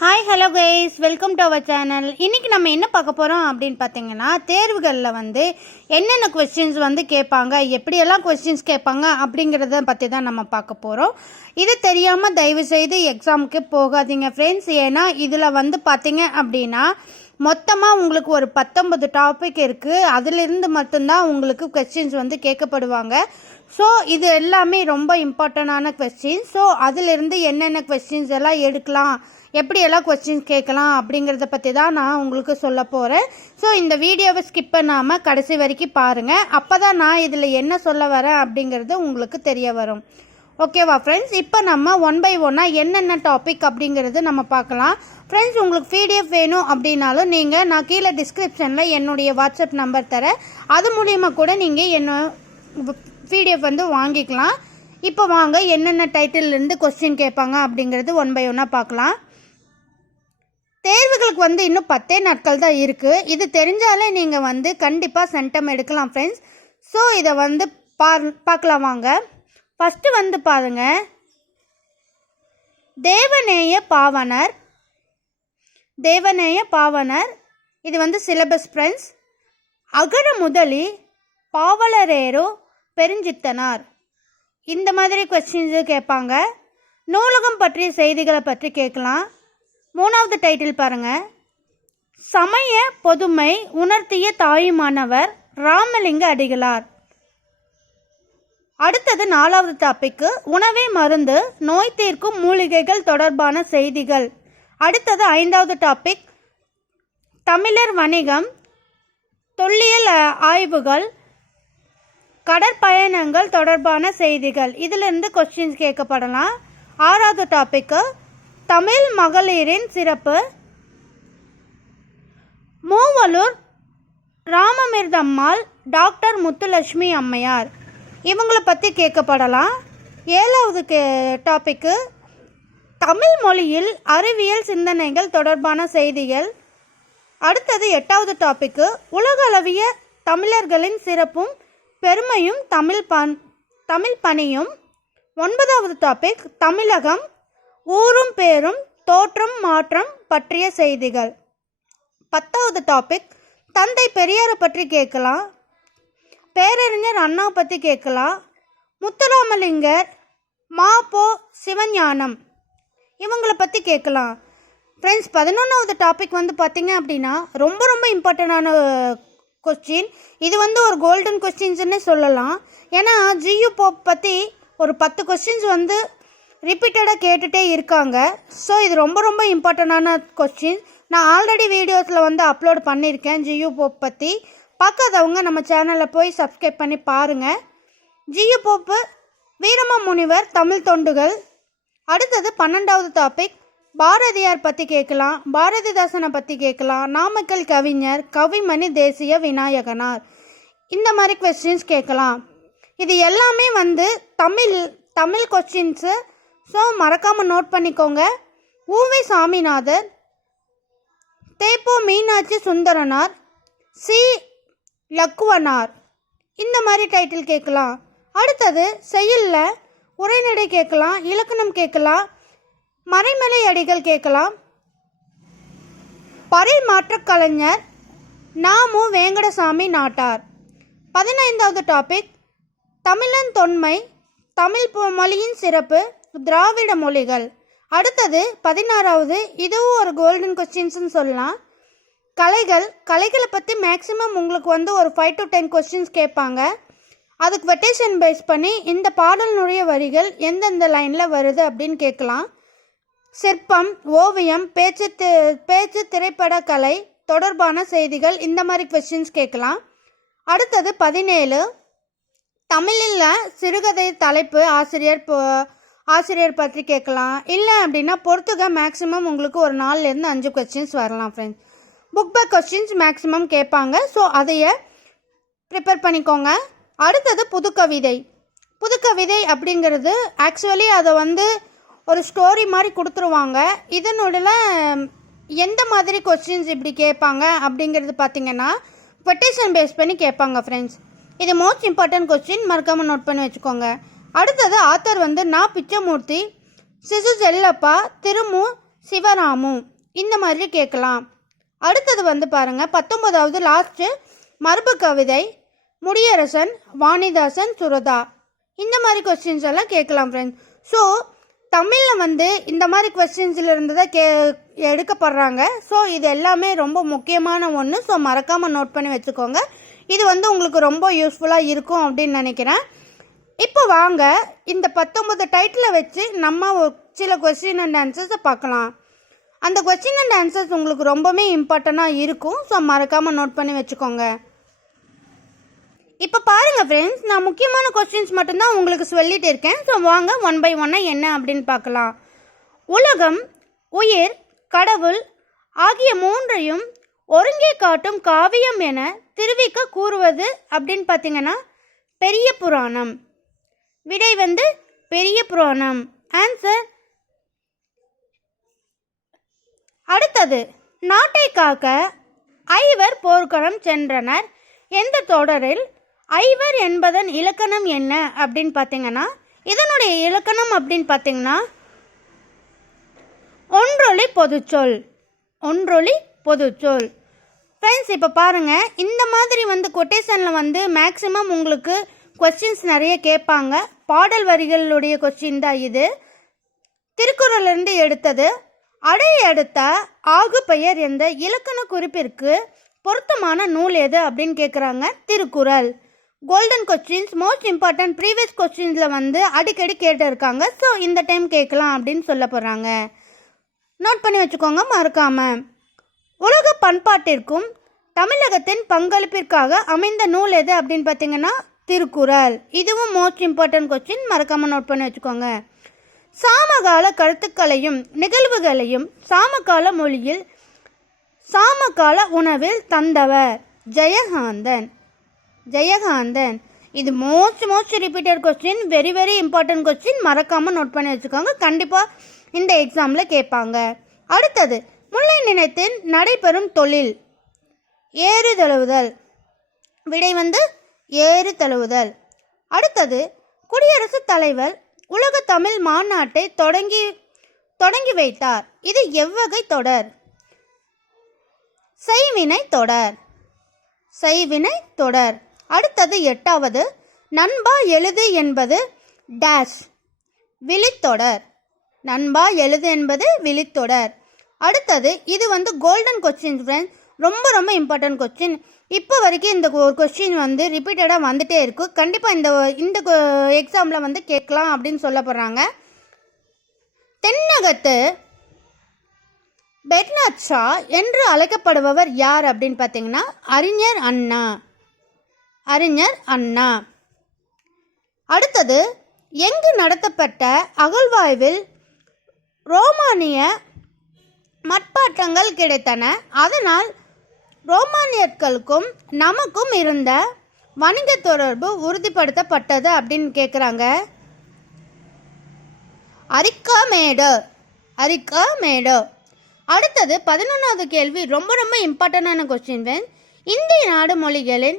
Hi hello guys, welcome to our channel. இன்றைக்கி நம்ம என்ன பார்க்க போகிறோம் அப்படின்னு பார்த்தீங்கன்னா, தேர்வுகளில் என்னென்ன கொஸ்டின்ஸ் கேட்பாங்க, எப்படியெல்லாம் கொஸ்டின்ஸ் கேட்பாங்க அப்படிங்கிறத பற்றி தான் நம்ம பார்க்க போகிறோம். இது தெரியாமல் தயவுசெய்து எக்ஸாமுக்கு போகாதீங்க ஃப்ரெண்ட்ஸ். ஏன்னா இதில் பார்த்தீங்க அப்படின்னா மொத்தமாக உங்களுக்கு ஒரு 19 டாபிக் இருக்குது. அதிலிருந்து மட்டும்தான் உங்களுக்கு கொஸ்டின்ஸ் கேட்கப்படுவாங்க. ஸோ இது எல்லாமே ரொம்ப இம்பார்ட்டண்டான கொஸ்டின்ஸ். ஸோ அதிலிருந்து என்னென்ன கொஸ்டின்ஸ் எல்லாம் எடுக்கலாம், எப்படியெல்லாம் கொஸ்டின்ஸ் கேட்கலாம் அப்படிங்கிறத பற்றி தான் நான் உங்களுக்கு சொல்ல போகிறேன். ஸோ இந்த வீடியோவை ஸ்கிப் பண்ணாமல் கடைசி வரைக்கும் பாருங்கள். அப்போ தான் நான் இதில் என்ன சொல்ல வரேன் அப்படிங்கிறது உங்களுக்கு தெரிய வரும். ஓகேவா ஃப்ரெண்ட்ஸ்? இப்போ நம்ம ஒன் பை ஒன்னாக என்னென்ன டாபிக் அப்படிங்கிறது நம்ம பார்க்கலாம். ஃப்ரெண்ட்ஸ், உங்களுக்கு பிடிஎஃப் வேணும் அப்படின்னாலும் நான் கீழே டிஸ்கிரிப்ஷனில் என்னுடைய வாட்ஸ்அப் நம்பர் தரேன். அது மூலிமா கூட நீங்கள் என்ன பிடிஎஃப் வாங்கிக்கலாம். இப்போ வாங்க என்னென்ன டைட்டில்லேருந்து கொஸ்டின் கேட்பாங்க அப்படிங்கிறது ஒன் பை ஒன்னாக பார்க்கலாம். தேர்வுகளுக்கு இன்னும் 10 நாட்கள் தான் இருக்குது. இது தெரிஞ்சாலே நீங்கள் கண்டிப்பாக சென்டம் எடுக்கலாம் ஃப்ரெண்ட்ஸ். ஸோ இதை பார்க்கலாம் வாங்க. ஃபஸ்ட்டு பாருங்க, தேவநேய பாவனர். இது சிலபஸ் ஃப்ரெண்ட்ஸ். அகர முதலி பாவலரேரோ பெருஞ்சித்தனார். இந்த மாதிரி கொஸ்டின்ஸு கேட்பாங்க. நூலகம் பற்றிய செய்திகளை பற்றி கேட்கலாம். 3வது டைட்டில் பாருங்கள், சமய பொதுமை உணர்த்திய தாயுமானவர் ராமலிங்க அடிகளார். அடுத்தது 4வது டாபிக்கு, உணவே மருந்து நோய் தீர்க்கும் மூலிகைகள் தொடர்பான செய்திகள். அடுத்தது 5வது டாபிக், தமிழர் வணிகம், தொல்லியல் ஆய்வுகள், கடற்பயணங்கள் தொடர்பான செய்திகள். இதிலிருந்து கொஸ்டின்ஸ் கேட்கப்படலாம். 6வது டாபிக்கு, தமிழ் மகளிரின் சிறப்பு, மூவலூர் ராமமிர்தம்மாள், டாக்டர் முத்துலட்சுமி அம்மையார். இவங்களை பற்றி கேட்கப்படலாம். 7வது டாபிக்கு, தமிழ் மொழியில் அறிவியல் சிந்தனைகள் தொடர்பான செய்திகள். அடுத்தது 8வது டாபிக்கு, உலகளவிய தமிழர்களின் சிறப்பும் பெருமையும் தமிழ் பணியும். 9வது டாபிக், தமிழகம் ஊரும் பேரும் தோற்றம் மாற்றம் பற்றிய செய்திகள். 10வது டாபிக், தந்தை பெரியாரை பற்றி கேட்கலாம். பேரறிஞர் அண்ணா பற்றி கேட்கலாம். முத்துராமலிங்கர், மாபோ சிவஞானம் இவங்களை பற்றி கேட்கலாம். ஃப்ரெண்ட்ஸ், 11வது டாபிக் பார்த்தீங்க அப்படின்னா ரொம்ப ரொம்ப இம்பார்ட்டண்டான கொஸ்டின். இது ஒரு கோல்டன் கொஸ்டின்ஸ்னே சொல்லலாம். ஏன்னா ஜியு போப் பற்றி ஒரு 10 கொஸ்டின்ஸ் ரிப்பீட்டடாக கேட்டுகிட்டே இருக்காங்க. ஸோ இது ரொம்ப ரொம்ப இம்பார்ட்டண்டான கொஸ்டின். நான் ஆல்ரெடி வீடியோஸில் அப்லோட் பண்ணியிருக்கேன் ஜியு போப் பற்றி. பார்க்காதவங்க நம்ம சேனலில் போய் சப்ஸ்கிரைப் பண்ணி பாருங்கள். ஜியு போப்பு, வீரமாமுனிவர், தமிழ் தொண்டுகள். அடுத்தது 12வது டாபிக், பாரதியார் பற்றி கேட்கலாம். பாரதிதாசனை பற்றி கேட்கலாம். நாமக்கல் கவிஞர், கவிமணி தேசிய விநாயகனார். இந்த மாதிரி கொஸ்டின்ஸ் கேட்கலாம். இது எல்லாமே தமிழ் கொஸ்டின்ஸு. ஸோ மறக்காமல் நோட் பண்ணிக்கோங்க. ஊவே சாமிநாதர், தேப்போ மீனாட்சி சுந்தரனார், சி லக்குவனார். இந்த மாதிரி டைட்டில் கேட்கலாம். அடுத்தது செய்யுளில் உரைநடை கேட்கலாம், இலக்கணம் கேட்கலாம், மறைமலை அடிகள் கேட்கலாம். பறைமாற்றக் கலைஞர் நாமு வேங்கடசாமி நாட்டார். 15வது டாபிக், தமிழன் தொன்மை, தமிழ் மொழியின் சிறப்பு, திராவிட மொழிகள். அடுத்தது 16வது, இதுவும் ஒரு கோல்டன் கொஸ்டின்ஸ்னு சொல்லலாம், கலைகளை பற்றி மேக்ஸிமம் உங்களுக்கு ஒரு 5 to 10 கொஸ்டின்ஸ் கேட்பாங்க. அதுக்கு வெட்டேஷன் பேஸ் பண்ணி இந்த பாடலினுடைய வரிகள் எந்தெந்த லைனில் வருது அப்படின்னு கேட்கலாம். சிற்பம், ஓவியம், பேச்சு திரைப்பட கலை தொடர்பான செய்திகள். இந்த மாதிரி கொஸ்டின்ஸ் கேட்கலாம். அடுத்தது 17, தமிழில் சிறுகதை தலைப்பு ஆசிரியர் பற்றி கேட்கலாம். இல்லை அப்படின்னா பொறுத்துக்க மேக்ஸிமம் உங்களுக்கு ஒரு 4லேருந்து 5 கொஸ்டின்ஸ் வரலாம் friends. Book back questions maximum கேட்பாங்க. ஸோ அதையே ப்ரிப்பேர் பண்ணிக்கோங்க. அடுத்தது புதுக்கவிதை அப்படிங்கிறது ஆக்சுவலி அதை ஒரு ஸ்டோரி மாதிரி கொடுத்துருவாங்க. இதனுடைய எந்த மாதிரி கொஸ்டின்ஸ் இப்படி கேட்பாங்க அப்படிங்கிறது பார்த்தீங்கன்னா பெட்டிஷன் பேஸ் பண்ணி கேட்பாங்க ஃப்ரெண்ட்ஸ். இது மோஸ்ட் இம்பார்ட்டன்ட் கொஸ்டின், மறக்காமல் நோட் பண்ணி வச்சுக்கோங்க. அடுத்தது ஆத்தர் நா பிச்சமூர்த்தி, சிசு செல்லப்பா, திருமு சிவராமு, இந்த மாதிரி கேட்கலாம். அடுத்தது வந்து பாருங்கள் 19வது லாஸ்ட்டு மரபு கவிதை முடியரசன், வாணிதாசன், சுரதா, இந்த மாதிரி கொஸ்டின்ஸ் எல்லாம் கேட்கலாம் ஃப்ரெண்ட்ஸ். ஸோ தமிழில் வந்து இந்த மாதிரி கொஸ்டின்ஸில் இருந்து தான் எடுக்கப்படுறாங்க. ஸோ இது எல்லாமே ரொம்ப முக்கியமான ஒன்று. ஸோ மறக்காமல் நோட் பண்ணி வச்சுக்கோங்க. இது வந்து உங்களுக்கு ரொம்ப யூஸ்ஃபுல்லாக இருக்கும் அப்படின்னு நினைக்கிறேன். இப்போ வாங்க இந்த 19 டைட்டிலை வச்சு நம்ம சில கொஸ்டின் அண்ட் ஆன்சர்ஸை பார்க்கலாம். அந்த கொஸ்டின் அண்ட் ஆன்சர்ஸ் உங்களுக்கு ரொம்பவே இம்பார்ட்டண்ட்டாக இருக்கும். ஸோ மறக்காமல் நோட் பண்ணி வச்சுக்கோங்க. இப்போ பாருங்கள் ஃப்ரெண்ட்ஸ், நான் முக்கியமான கொஸ்டின்ஸ் மட்டும்தான் உங்களுக்கு சொல்லிட்டு இருக்கேன். ஸோ வாங்க ஒன் பை ஒன்னாக என்ன அப்படின்னு பார்க்கலாம். உலகம், உயிர், கடவுள் ஆகிய மூன்றையும் ஒருங்கே காட்டும் காவியம் என திருவிக்க கூறுவது அப்படின்னு பார்த்தீங்கன்னா பெரிய புராணம். விடை வந்து பெரிய புராணம். ஆன்சர். அடுத்தது, நாட்டை காக்க ஐவர் போர்க்களம் சென்றனர். எந்த தொடரில்? ஐவர் என்பதன் இலக்கணம் என்ன அப்படின்னு பார்த்தீங்கன்னா இதனுடைய இலக்கணம் அப்படின்னு பார்த்தீங்கன்னா ஒன்றொலி பொதுச்சொல். ஒன்றொலி பொதுச்சொல். ஃப்ரெண்ட்ஸ், இப்போ பாருங்கள், இந்த மாதிரி வந்து கொட்டேஷனில் வந்து மேக்ஸிமம் உங்களுக்கு கொஸ்டின்ஸ் நிறைய கேட்பாங்க. பாடல் வரிகளுடைய கொஸ்டின் தான் இது. திருக்குறளிலிருந்து எடுத்தது. அடை அடுத்த ஆகு பெயர் என்ற இலக்கண குறிப்பிற்கு பொருத்தமான நூல் எது அப்படின்னு கேட்குறாங்க. Thirukkural. Golden questions, most important previous கொஸ்டின்ஸில் வந்து அடிக்கடி கேட்டிருக்காங்க. ஸோ இந்த டைம் கேட்கலாம் அப்படின்னு சொல்ல போகிறாங்க. நோட் பண்ணி வச்சுக்கோங்க மறக்காமல். உலக பண்பாட்டிற்கும் தமிழகத்தின் பங்களிப்பிற்காக அமைந்த நூல் எது அப்படின்னு பார்த்தீங்கன்னா திருக்குறள். இதுவும் மோஸ்ட் இம்பார்ட்டன்ட் கொஸ்டின், மறக்காமல் நோட் பண்ணி வச்சுக்கோங்க. சாமகால கருத்துக்களையும் நிகழ்வுகளையும் சாமகால மொழியில் சாமகால உணவில் தந்தவர் ஜெயகாந்தன். ஜெயகாந்தன். இது most repeated question, very very important question, மறக்காமல் நோட் பண்ணி வச்சுக்கோங்க. கண்டிப்பாக இந்த எக்ஸாமில் கேட்பாங்க. அடுத்தது, முல்லை நிலத்தில் நடைபெறும் தொழில்? ஏறு தழுவுதல். விடை வந்து ஏறு தழுவுதல். அடுத்தது, குடியரசுத் தலைவர் உலக தமிழ் மாநாட்டை தொடங்கி வைத்தார். இது எவ்வகை தொடர்? செய்வினை தொடர். செய்வினை தொடர். அடுத்தது 8வது, நண்பா எழுது என்பது டேஷ். விழித்தொடர். நண்பா எழுது என்பது விழித்தொடர். அடுத்தது, இது வந்து கோல்டன் கொஸ்டின் ஃப்ரெண்ட்ஸ், ரொம்ப இம்பார்ட்டன்ட் கொஸ்டின். இப்போ வரைக்கும் இந்த ஒரு கொஸ்டின் வந்து ரிப்பீட்டடாக வந்துட்டே இருக்கும். கண்டிப்பாக இந்த எக்ஸாமில் வந்து கேட்கலாம் அப்படின்னு சொல்ல போகிறாங்க. தென்னகத்து பெர்னாட் ஷா என்று அழைக்கப்படுபவர் யார் அப்படின்னு பார்த்தீங்கன்னா அறிஞர் அண்ணா. அறிஞர் அண்ணா. அடுத்தது, எங்கு நடத்தப்பட்ட அகழ்வாய்வில் ரோமானிய மட்பாட்டங்கள் கிடைத்தன, அதனால் ரோமானியர்களுக்கும் நமக்கும் இருந்த வணிக தொடர்பு உறுதிப்படுத்தப்பட்டது அப்படின்னு கேட்குறாங்க. அரிக்காமேடு. அரிக்காமேடு. அடுத்தது 11வது கேள்வி, ரொம்ப இம்பார்ட்டண்டான கொஸ்டின். இந்திய நாடு மொழிகளின்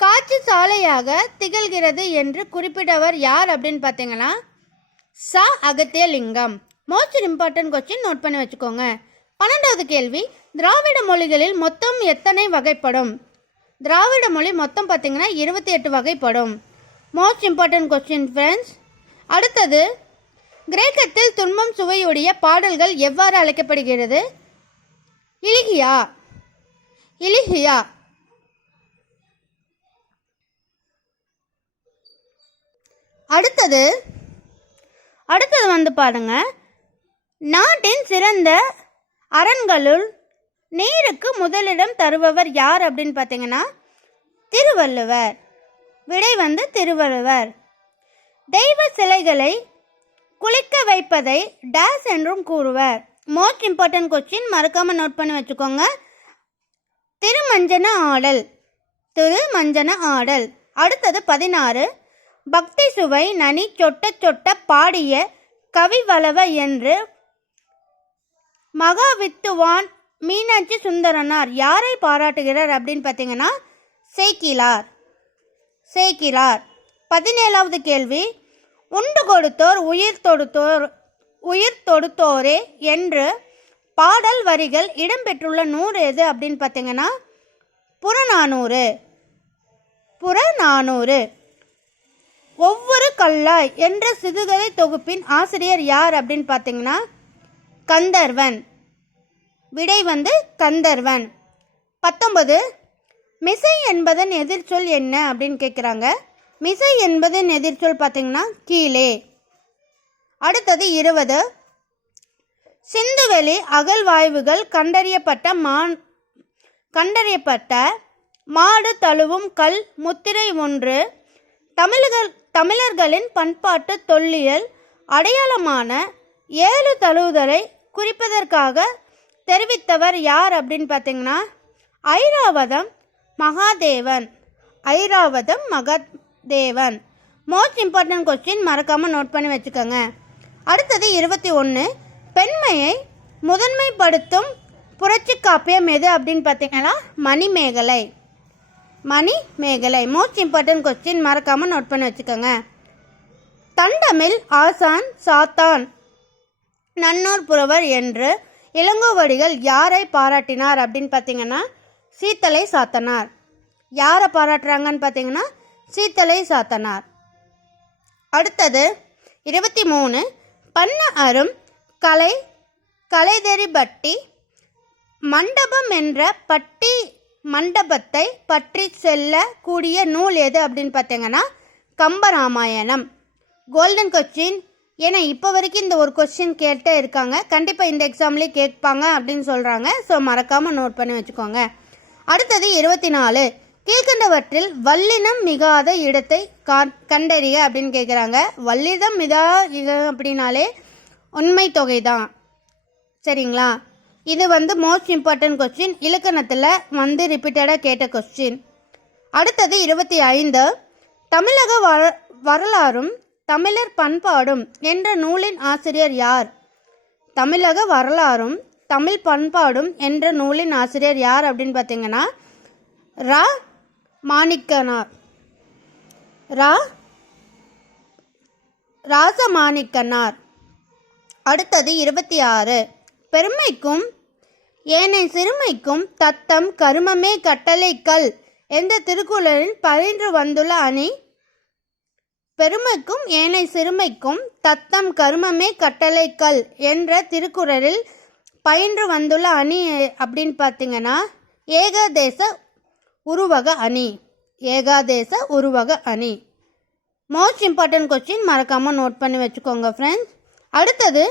காட்சி சாலையாக திகழ்கிறது என்று குறிப்பிட்டவர் யார் அப்படின்னு பார்த்தீங்கன்னா S Agathiyalingam. Most important question, note பண்ணி வச்சுக்கோங்க. 12வது கேள்வி, திராவிட மொழிகளில் மொத்தம் எத்தனை வகைப்படும்? திராவிட மொழி மொத்தம் பார்த்தீங்கன்னா 28 வகைப்படும். Most important question friends. அடுத்தது, கிரேக்கத்தில் துன்பம் சுவையுடைய பாடல்கள் எவ்வாறு அழைக்கப்படுகிறது? இலிகியா. இலிகியா. அடுத்தது வந்து பாருங்க, நாட்டின் சிறந்த அரண்களுள் நீருக்கு முதலிடம் தருபவர் யார் அப்படின்னு பார்த்தீங்கன்னா திருவள்ளுவர். விடை வந்து திருவள்ளுவர். தெய்வ சிலைகளை குளிக்க வைப்பதை டேஸ் என்றும் கூறுவர். மோஸ்ட் இம்பார்ட்டன்ட் கொஸ்டின், மறக்காமல் நோட் பண்ணி வச்சுக்கோங்க. திருமஞ்சன ஆடல். திருமஞ்சன ஆடல். அடுத்தது 16, பக்தி சுவை நனி சொட்ட சொட்ட பாடிய கவிவளவ என்று மகாவித்துவான் மீனாட்சி சுந்தரனார் யாரை பாராட்டுகிறார் அப்படின்னு பார்த்தீங்கன்னா சேக்கிலார். சேக்கிலார். 17வது கேள்வி, உண்டு கொடுத்தோர் உயிர் தொடுத்தோரே என்று பாடல் வரிகள் இடம்பெற்றுள்ள நூறு எது அப்படின்னு பார்த்தீங்கன்னா புறநானூறு. புறநானூறு. ஒவ்வொரு கல்லாய் என்ற சிறுகதை தொகுப்பின் ஆசிரியர் யார் அப்படின்னு பார்த்தீங்கன்னா கந்தர்வன். விடை கந்தர்வன். 19 மிசை என்பதன் எதிர்ச்சொல் என்ன அப்படின்னு கேட்குறாங்க. மிசை என்பதன் எதிர்ச்சொல் பார்த்தீங்கன்னா கீழே. அடுத்தது 20 சிந்துவெளி அகழ்வாய்வுகள் கண்டறியப்பட்ட மாடு தழுவும் கல் முத்திரை ஒன்று தமிழர்களின் பண்பாட்டு தொல்லியல் அடையாளமான 7 தழுவுதலை குறிப்பதற்காக தெரிவித்தவர் யார் அப்படின்னு பார்த்தீங்கன்னா Iravatham Mahadevan. Iravatham Mahadevan. Most important question, மறக்காமல் நோட் பண்ணி வச்சுக்கோங்க. அடுத்தது 21 பெண்மையை முதன்மைப்படுத்தும் புரட்சி காப்பியம் எது அப்படின்னு பார்த்தீங்கன்னா Manimekalai. Manimekalai. Most important question, மறக்காமல் நோட் பண்ணி வச்சுக்கோங்க. தண்டமில் ஆசான் சாத்தான் நன்னூர் புலவர் என்று இளங்கோவடிகள் யாரை பாராட்டினார் அப்படின்னு பார்த்தீங்கன்னா சீத்தலை சாத்தனார். யாரை பாராட்டுறாங்கன்னு பார்த்தீங்கன்னா சீத்தலை சாத்தனார். அடுத்தது 23 பண்ண அரும் கலைதெறிபட்டி மண்டபம் என்ற பட்டி மண்டபத்தை பற்றி செல்ல கூடிய நூல் எது அப்படின்னு பார்த்தீங்கன்னா கம்பராமாயணம். Golden question. ஏன்னா இப்போ வரைக்கும் இந்த ஒரு கொஸ்டின் கேட்டே இருக்காங்க, கண்டிப்பாக இந்த எக்ஸாம்லேயே கேட்பாங்க அப்படின்னு சொல்கிறாங்க. ஸோ மறக்காமல் நோட் பண்ணி வச்சுக்கோங்க. அடுத்தது 24 கீழ்கண்டவற்றில் வல்லினம் மிகாத இடத்தை கண்டறிய அப்படின்னு கேட்குறாங்க. வல்லினம் அப்படின்னாலே உண்மை தொகை தான், சரிங்களா? இது மோஸ்ட் இம்பார்ட்டன்ட் கொஸ்டின், இலக்கணத்தில் ரிப்பீட்டடாக கேட்ட கொஸ்டின். அடுத்தது 25 தமிழக வரலாறும் தமிழர் பண்பாடும் என்ற நூலின் ஆசிரியர் யார்? தமிழக வரலாறும் தமிழ் பண்பாடும் என்ற நூலின் ஆசிரியர் யார் அப்படின்னு பார்த்தீங்கன்னா ரா மாணிக்கனார். ராசமாணிக்கனார். அடுத்தது 26 பெருமைக்கும் ஏனை சிறுமைக்கும் தத்தம் கருமமே கட்டளைக்கல் என்ற திருக்குறளில் பயின்று வந்துள்ள அணி. பெருமைக்கும் ஏனை சிறுமைக்கும் தத்தம் கருமமே கட்டளைக்கல் என்ற திருக்குறளில் பயின்று வந்துள்ள அணி அப்படின்னு பார்த்தீங்கன்னா ஏகாதேச உருவக அணி. ஏகாதேச உருவக அணி. மோஸ்ட் இம்பார்ட்டன்ட் கொஸ்டின், மறக்காமல் நோட் பண்ணி வச்சுக்கோங்க ஃப்ரெண்ட்ஸ். அடுத்தது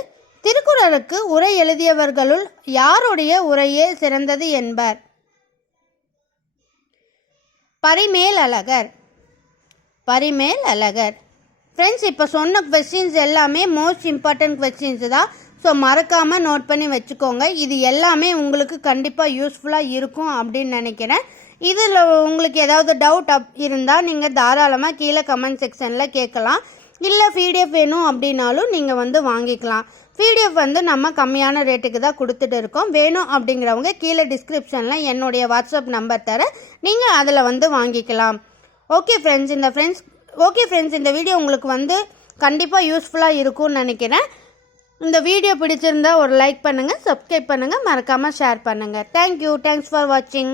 திருக்குறளுக்கு உரை எழுதியவர்களுள் யாருடைய உரையே சிறந்தது என்பர்? பரிமேலழகர். பரிமேலழகர். ஃப்ரெண்ட்ஸ், இப்போ சொன்ன கொஸ்டின்ஸ் எல்லாமே மோஸ்ட் இம்பார்ட்டன்ட் கொஸ்டின்ஸ் தான். ஸோ மறக்காமல் நோட் பண்ணி வச்சுக்கோங்க. இது எல்லாமே உங்களுக்கு கண்டிப்பாக யூஸ்ஃபுல்லாக இருக்கும் அப்படின்னு நினைக்கிறேன். இதில் உங்களுக்கு ஏதாவது டவுட் இருந்தால் நீங்கள் தாராளமாக கீழே கமெண்ட் செக்ஷனில் கேட்கலாம். இல்லை பிடிஎஃப் வேணும் அப்படின்னாலும் நீங்கள் வாங்கிக்கலாம். பிடிஎஃப் நம்ம கம்மியான ரேட்டுக்கு தான் கொடுத்துட்டு இருக்கோம். வேணும் அப்படிங்கிறவங்க கீழே டிஸ்கிரிப்ஷனில் என்னுடைய வாட்ஸ்அப் நம்பர் தர நீங்கள் அதில் வாங்கிக்கலாம். ஓகே ஃப்ரெண்ட்ஸ், இந்த வீடியோ உங்களுக்கு கண்டிப்பாக யூஸ்ஃபுல்லாக இருக்கும்னு நினைக்கிறேன். இந்த வீடியோ பிடிச்சிருந்தா ஒரு லைக் பண்ணுங்கள், சப்ஸ்கிரைப் பண்ணுங்கள், மறக்காமல் ஷேர் பண்ணுங்கள். தேங்க்யூ. தேங்க்ஸ் ஃபார் வாட்சிங்.